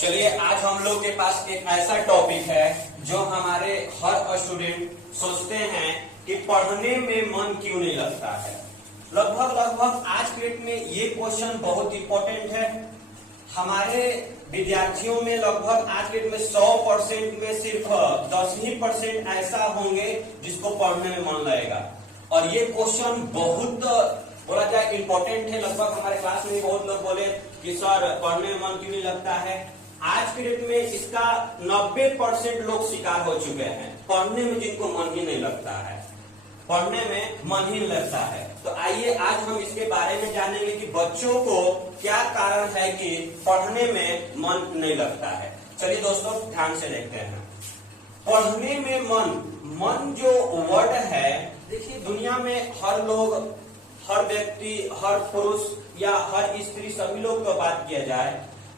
चलिए आज हम लोग के पास एक ऐसा टॉपिक है जो हमारे हर स्टूडेंट सोचते हैं कि पढ़ने में मन क्यों नहीं लगता है। लगभग आज के डेट में ये क्वेश्चन बहुत इंपॉर्टेंट है। हमारे विद्यार्थियों में लगभग आज के डेट में 100% में सिर्फ 10% ऐसा होंगे जिसको पढ़ने में मन लगेगा। और ये क्वेश्चन बहुत बोला जाए इंपॉर्टेंट है। लगभग हमारे क्लास में भी बहुत लोग बोले कि सर पढ़ने में मन क्यों नहीं लगता है। आज के डेट में इसका 90% लोग शिकार हो चुके हैं। पढ़ने में जिनको मन ही नहीं लगता है, पढ़ने में मन ही नहीं लगता है। तो आइए आज हम इसके बारे में जानेंगे कि बच्चों को क्या कारण है कि पढ़ने में मन नहीं लगता है। चलिए दोस्तों ध्यान से देखते हैं। पढ़ने में मन जो वर्ड है, देखिए दुनिया में हर लोग, हर व्यक्ति, हर पुरुष या हर स्त्री, सभी लोग को बात किया जाए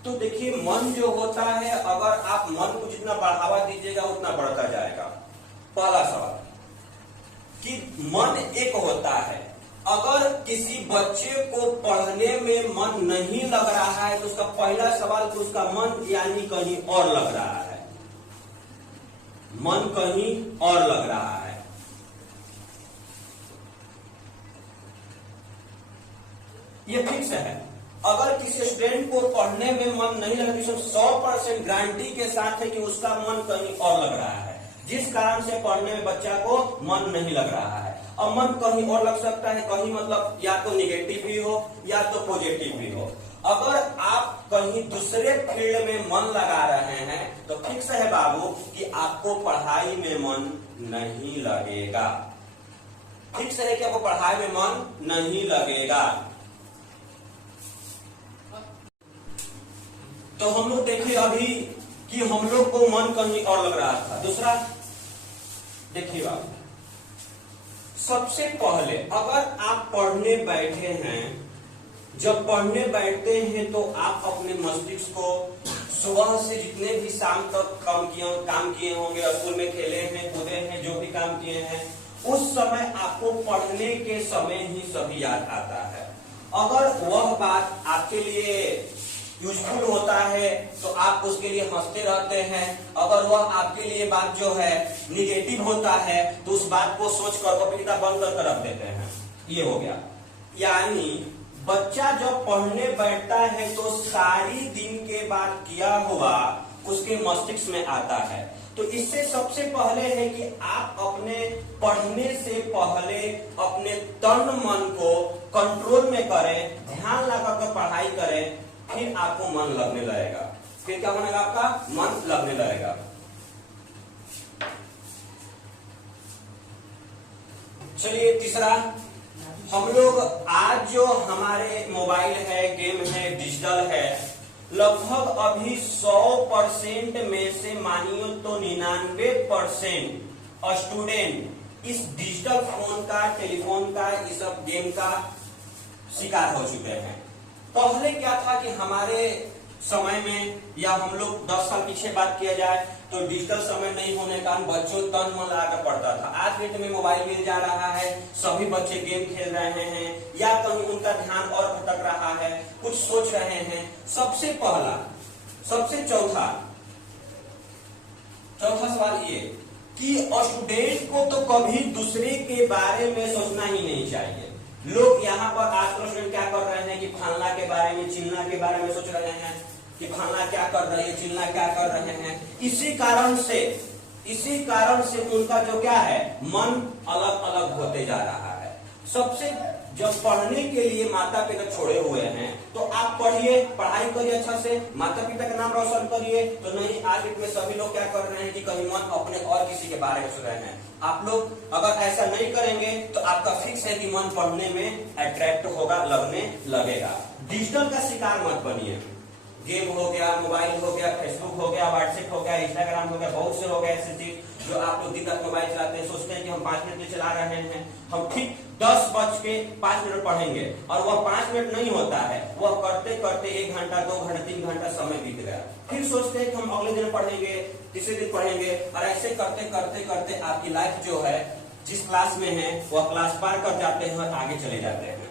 तो देखिए मन जो होता है, अगर आप मन को जितना बढ़ावा दीजिएगा उतना बढ़ता जाएगा। पहला सवाल कि मन एक होता है, अगर किसी बच्चे को पढ़ने में मन नहीं लग रहा है तो उसका पहला सवाल कि उसका मन यानी कहीं और लग रहा है, मन कहीं और लग रहा है। ये फिक्स है। अगर किसी स्टूडेंट को पढ़ने में मन नहीं लग रहा, 100% गारंटी के साथ है कि उसका मन कहीं और लग रहा है, जिस कारण से पढ़ने में बच्चा को मन नहीं लग रहा है। और मन कहीं और लग सकता है, कहीं मतलब या तो निगेटिव भी हो या तो पॉजिटिव भी हो। अगर आप कहीं दूसरे फील्ड में मन लगा रहे हैं तो फिक्स है बाबू कि आपको पढ़ाई में मन नहीं लगेगा। फिक्स है कि आपको पढ़ाई में मन नहीं लगेगा। तो हम लोग देखिए अभी कि हम लोग को मन कहीं और लग रहा था। दूसरा देखिए बाबू, सबसे पहले अगर आप पढ़ने बैठे हैं, जब पढ़ने बैठते हैं तो आप अपने मस्तिष्क को सुबह से जितने भी शाम तक काम किए होंगे, स्कूल में खेले हैं, कूदे हैं, जो भी काम किए हैं, उस समय आपको पढ़ने के समय ही सभी याद आता है। अगर वह बात आपके लिए यूजफुल होता है तो आप उसके लिए हंसते रहते हैं। अगर वह आपके लिए बात जो है निगेटिव होता है तो उस बात को सोचकर कॉपी किताब बंद कर रख देते हैं। ये हो गया। यानी बच्चा जब पढ़ने बैठता है तो सारी दिन के बाद किया हुआ उसके मस्तिष्क में आता है। तो इससे सबसे पहले है कि आप अपने पढ़ने से पहले अपने तन मन को कंट्रोल में करें, ध्यान लगाकर पढ़ाई करें, फिर आपको मन लगने लगेगा। फिर क्या बनेगा? आपका मन लगने लगेगा। चलिए तीसरा, हम लोग आज जो हमारे मोबाइल है, गेम है, डिजिटल है, लगभग अभी 100% में से मानियो तो 99% स्टूडेंट इस डिजिटल फोन का, टेलीफोन का, इस सब गेम का शिकार हो चुके हैं। पहले क्या था कि हमारे समय में, या हम लोग 10 साल पीछे बात किया जाए तो डिजिटल समय नहीं होने के कारण बच्चों तन मन लगाकर पढ़ता था। आज के डेट में मोबाइल मिल जा रहा है, सभी बच्चे गेम खेल रहे हैं या कहीं उनका ध्यान और भटक रहा है, कुछ सोच रहे हैं। सबसे पहला, सबसे चौथा सवाल ये कि स्टूडेंट को तो कभी दूसरे के बारे में सोचना ही नहीं चाहिए। लोग यहाँ पर आजकल स्टूडेंट क्या कर रहे हैं कि फलना के बारे में, चिल्ला के बारे में सोच रहे हैं कि फलना क्या कर रही है, चिल्ला क्या कर रहे हैं। इसी कारण से उनका जो क्या है, मन अलग अलग होते जा रहा है। सबसे जब पढ़ने के लिए माता पिता छोड़े हुए हैं तो आप पढ़िए, पढ़ाई करिए अच्छा से, माता पिता का नाम रोशन करिए। तो नहीं, आज में सभी लोग क्या कर रहे हैं कि कहीं मन अपने और किसी के बारे में सोच रहे हैं। आप लोग अगर ऐसा नहीं करेंगे तो आपका फिक्स है कि मन पढ़ने में अट्रैक्ट होगा, लगने लगेगा। डिजिटल का शिकार मत बनिए। गेम हो गया, मोबाइल हो गया, फेसबुक हो गया, व्हाट्सएप हो गया, इंस्टाग्राम हो गया, बहुत से हो गए ऐसे चीज जो आप लोग दिन तक मोबाइल चलाते हैं, सोचते हैं कि हम 5 मिनट में चला रहे हैं, हम ठीक 10:05 पढ़ेंगे और वह 5 मिनट नहीं होता है, वह करते करते 1 घंटा, 2 घंटा, 3 घंटा समय बीत गया। फिर सोचते हैं कि हम अगले दिन पढ़ेंगे, तीसरे दिन पढ़ेंगे, और ऐसे करते करते करते आपकी लाइफ जो है, जिस क्लास में है वह क्लास पार कर जाते हैं और आगे चले जाते हैं।